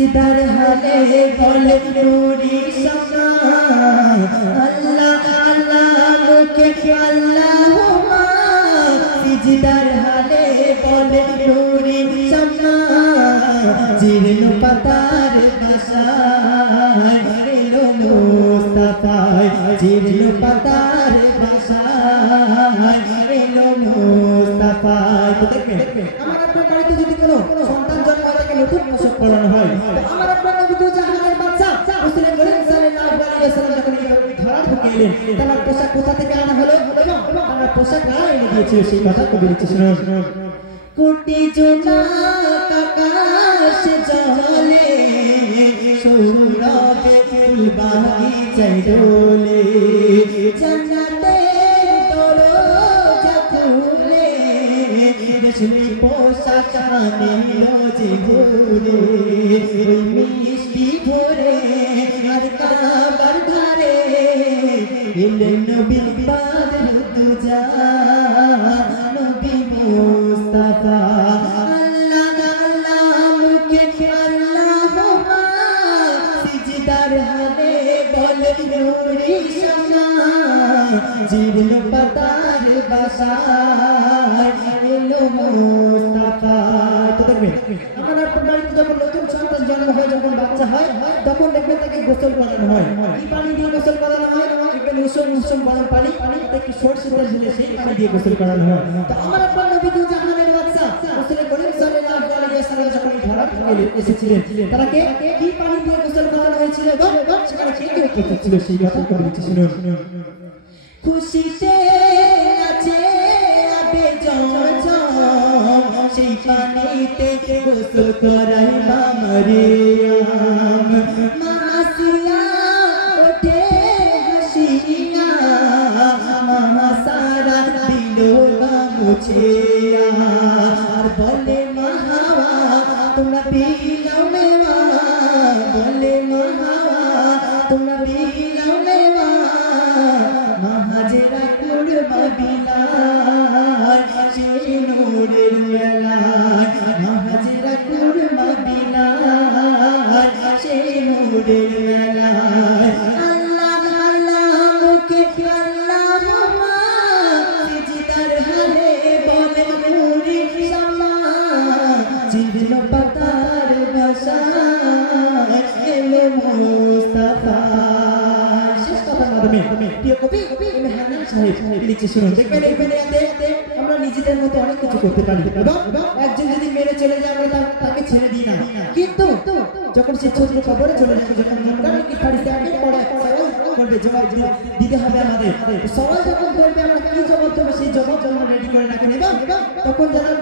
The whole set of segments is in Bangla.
সিজদার হালে বলে নুরি শামা আল্লাহ আল্লাহ মুখে আল্লাহুম্মা সিজদার হালে বলে নুরি শামা জীর্ণ পাতার বাসায় এলো মুস্তাফায় জীর্ণ পাতার বাসায় এলো মুস্তাফায়। তো দেখবেন আমার আপনার বাড়িতে যদি কোনো সন্তান জন্ম হয় তাকে নতুন পোশাক পরানো হয়, আমার আপনার নবী তো জাহানের বাচ্চা রাসূল করিম সাল্লাল্লাহু আলাইহি ওয়াসাল্লাম যখন ধরা ঢুকে এলেন তার পোশাক কোথা থেকে আনা হলো এবং আমার পোশাক না এনে দিয়েছিল সেই কথা কবি লিখছে শুনুন। কোটি জোনাক আকাশ জলে সৌরভে ফুল বাগিচায় দোলে জান্নাতে দরজা খুলে রেশমি পোশাক আনিলো যে ঘুরে ওই মিষ্টি ভোরে আর কাবার ধারে এলেন নবী বাদরুদ্দোজা নবী মুস্তাফা আল্লাহ আল্লাহ মুখে আল্লাহুম্মা সিজদার হালে বলে নুরি শামা জীর্ণ পাতার বাসায় এলো মুস্তাফা। তো দেখবেন আমার আপনার বাড়িতে যখন নতুন সন্তান জন্ম হয় যখন বাচ্চা হয় তখন দেখবেন তাকে গোসল করানো হয়। কি পানি দিয়ে গোসল করানো হয়? উষম গরম পানি একটু সরষে তেল ঢেলে সেই পানি দিয়ে গোসল করানো হয়। তো আমার আপনার নবী তো জাহানের বাচ্চা রাসূল করিম সাল্লাল্লাহু আলাইহি ওয়াসাল্লাম যখন ধরা এসেছিলেন তাকে কি পানি দিয়ে গোসল করানো হয়েছিল সেখানে কে কে উপস্থিত ছিল সেই কথা কবি লিখছে শুনুন। খুশিতে নাচে আবে জমজম সেই পানিতে গোসল করাই মারিয়াম মাসিয়া ওঠে হাসিয়া মামা সারা দিলো মুছে আর বলে মাহাওয়া তোমরা বিলাও মেওয়া বলে মাহাওয়া তোমরা বিলাও মেওয়া মহাজেরা কুরবা বিলায় সেই নূরের মেলায় মহাজেরা কুরবা বিলায় সেই নূরের মেলায় আল্লাহ আল্লাহ মুখে আল্লাহুম্মা সিজদার হালে বলে নুরি শামা জীর্ণ পাতার বাসায় এলো মুস্তাফা। শেষ কথার মাধ্যমে প্রিয় কবি হান্নান সাহেব লিখছে শুনুন। দেখবেন এখানে আমরা নিজেদের মতো অনেক কিছু করতে পারি এবং একজন যদি মেরে চলে যায় আমরা তাকে ছেড়ে দিই না, কিন্তু যখন সে ছোট কবরে চলে যাবে যখন মুনকার কি ফারিস্তা আগে পড়ে করবে জবাব দিতে হবে আমাদের। সওয়াল যখন করবে আমরা কি জবাব দেব সেই জবাব আমরা রেডি করে রাখেন এবং তখন যারা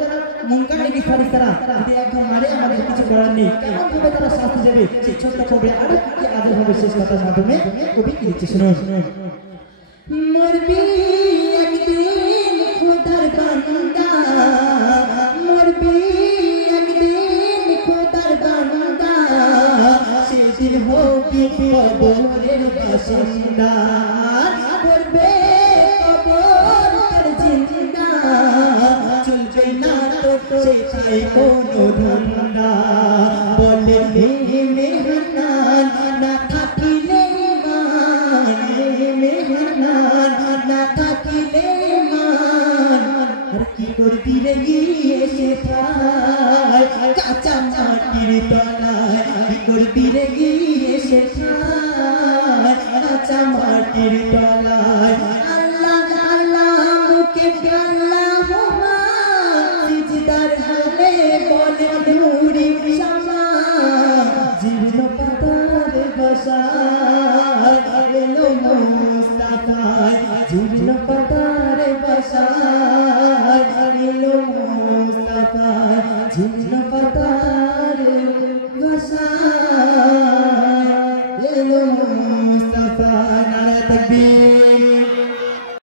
মুনকার কি ফারিস্তারা যদি একদম মারে আমাদের কিছু করার নেই কেমন ভাবে তারা শাস্তি দেবে সেই ছোট কবরে আরো কি আদর হবে শেষ কথার মাধ্যমে কবি কি লিখছে শুনুন। মরবি একদিন খোদার বান্দা মরবি একদিন খোদার বান্দা সেদিন হবি কবরের বাসিন্দা করবে কবর তার জিন্দা চলবে না তো সেটাই কোনো ধান্দা বলে মেহমান না থাকিলে মেহমান না থাকিলে মান আর কি করবি রে গিয়ে সেথায় কাঁচা মাটির তলায় কি করবি রে গিয়ে সেথায় কাঁচা মাটির তলায়।